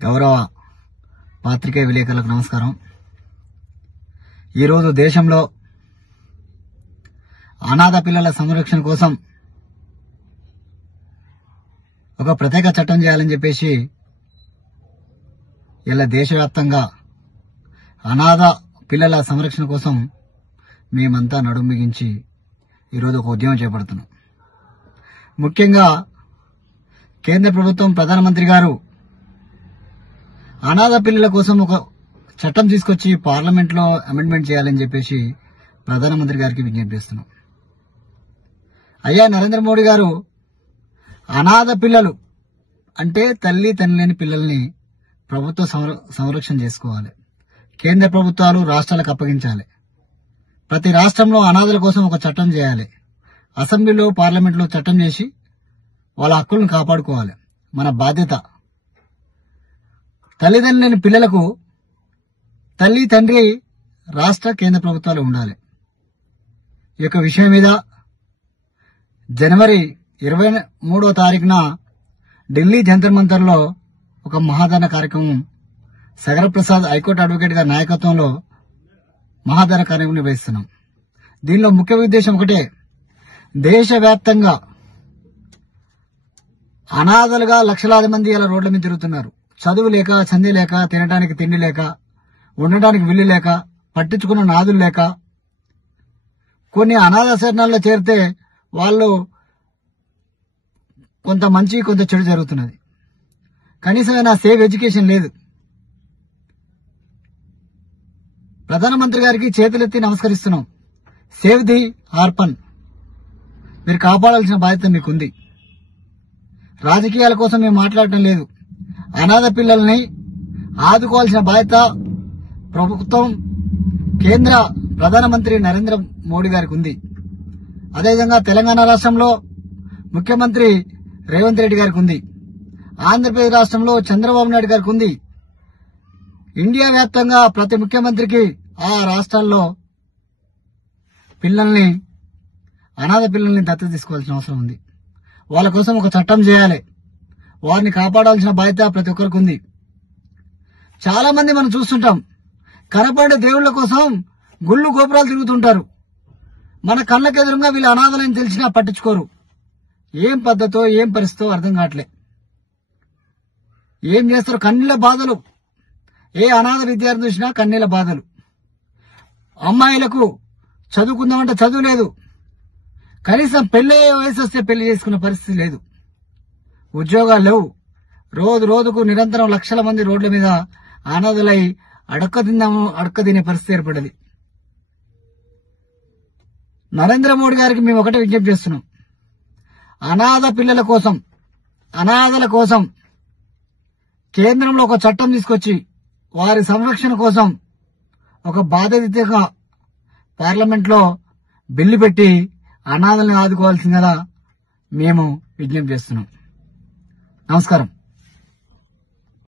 గౌరవ పాత్రికేయ విలేకరులకు నమస్కారం. ఈరోజు దేశంలో అనాథ పిల్లల సంరక్షణ కోసం ఒక ప్రత్యేక చట్టం చేయాలని చెప్పేసి ఇలా దేశవ్యాప్తంగా అనాథ పిల్లల సంరక్షణ కోసం మేమంతా నడుం బిగించి ఈరోజు ఒక ఉద్యమం చేపడుతున్నాం. ముఖ్యంగా కేంద్ర ప్రభుత్వం ప్రధానమంత్రి గారు అనాథ పిల్లల కోసం ఒక చట్టం తీసుకొచ్చి పార్లమెంట్ లో అమెండ్మెంట్ చేయాలని చెప్పేసి ప్రధానమంత్రి గారికి విజ్ఞప్తి చేస్తున్నాం. అయ్యా నరేంద్ర మోడీ గారు అనాథ పిల్లలు అంటే తల్లి తండ్రి లేని పిల్లల్ని ప్రభుత్వ సంరక్షణ చేసుకోవాలి. కేంద్ర ప్రభుత్వాలు రాష్ట్రాలకు అప్పగించాలి. ప్రతి రాష్ట్రంలో అనాథల కోసం ఒక చట్టం చేయాలి. అసెంబ్లీలో పార్లమెంట్లో చట్టం చేసి వాళ్ళ హక్కులను కాపాడుకోవాలి. మన బాధ్యత. తల్లిదండ్రులు లేని పిల్లలకు తల్లి తండ్రి రాష్ట్ర కేంద్ర ప్రభుత్వాలు ఉండాలి. ఈ యొక్క విషయం మీద జనవరి 23వ తారీఖున ఢిల్లీ జంతర్ మంతర్ లో ఒక మహాధరణ కార్యక్రమం సగర ప్రసాద్ హైకోర్టు అడ్వకేట్ గారి నాయకత్వంలో మహాధరణ కార్యక్రమం నిర్వహిస్తున్నాం. దీనిలో ముఖ్య ఉద్దేశం ఒకటే, దేశవ్యాప్తంగా అనాథలుగా లక్షలాది మంది ఇలా రోడ్ల మీద తిరుగుతున్నారు. చదువు లేక, చందీ లేక, తినడానికి తిండి లేక, ఉండడానికి విల్లు లేక, పట్టించుకున్న నాదులు లేక, కొన్ని అనాథ శరణాల్లో చేరితే వాళ్ళు కొంత మంచి కొంత చెడు జరుగుతున్నది. కనీసమైన సేఫ్ ఎడ్యుకేషన్ లేదు. ప్రధానమంత్రి గారికి చేతులెత్తి నమస్కరిస్తున్నాం. Save the orphan. మీరు కాపాడాల్సిన బాధ్యత మీకుంది. రాజకీయాల కోసం మేము మాట్లాడటం లేదు. అనాథ పిల్లల్ని ఆదుకోవాల్సిన బాధ్యత ప్రభుత్వం, కేంద్ర ప్రధానమంత్రి నరేంద్ర మోడీ గారికి ఉంది. అదేవిధంగా తెలంగాణ రాష్ట్రంలో ముఖ్యమంత్రి రేవంత్ రెడ్డి గారికి ఉంది. ఆంధ్రప్రదేశ్ రాష్ట్రంలో చంద్రబాబు నాయుడు గారికి ఉంది. ఇండియా వ్యాప్తంగా ప్రతి ముఖ్యమంత్రికి ఆ రాష్ట్రాల్లో అనాథ పిల్లల్ని దత్తత తీసుకోవాల్సిన అవసరం ఉంది. వాళ్ళ కోసం ఒక చట్టం చేయాలి. వారిని కాపాడాల్సిన బాధ్యత ప్రతి ఒక్కరికి ఉంది. చాలా మంది మనం చూస్తుంటాం, కనపడే దేవుళ్ల కోసం గుళ్ళు గోపురాలు తిరుగుతుంటారు. మన కళ్ళకెదురుగా వీళ్ళు అనాథలని తెలిసినా పట్టించుకోరు. ఏం పద్ధతో ఏం పరిస్థితో అర్థం కావట్లే. ఏం చేస్తారో కన్నీళ్ల బాధలు. ఏ అనాథ విద్యార్థి చూసినా కన్నీళ్ల బాధలు. అమ్మాయిలకు చదువుకుందామంటే చదువు లేదు. కనీసం పెళ్లి వయసు వస్తే పెళ్లి చేసుకునే పరిస్థితి లేదు. ఉద్యోగాలు లేవు. రోజు రోజుకు నిరంతరం లక్షల మంది రోడ్ల మీద అనాథలై అడక్క తినే పరిస్థితి ఏర్పడ్డది. నరేంద్ర మోడీ గారికి మేము ఒకటే విజ్ఞప్తి చేస్తున్నాం. అనాథల కోసం కేంద్రంలో ఒక చట్టం తీసుకొచ్చి వారి సంరక్షణ కోసం ఒక బాధ్యతగా పార్లమెంట్ లో బిల్లు పెట్టి అనాథల్ని ఆదుకోవాల్సిందిగా మేము విజ్ఞప్తి చేస్తున్నాం. నమస్కారం.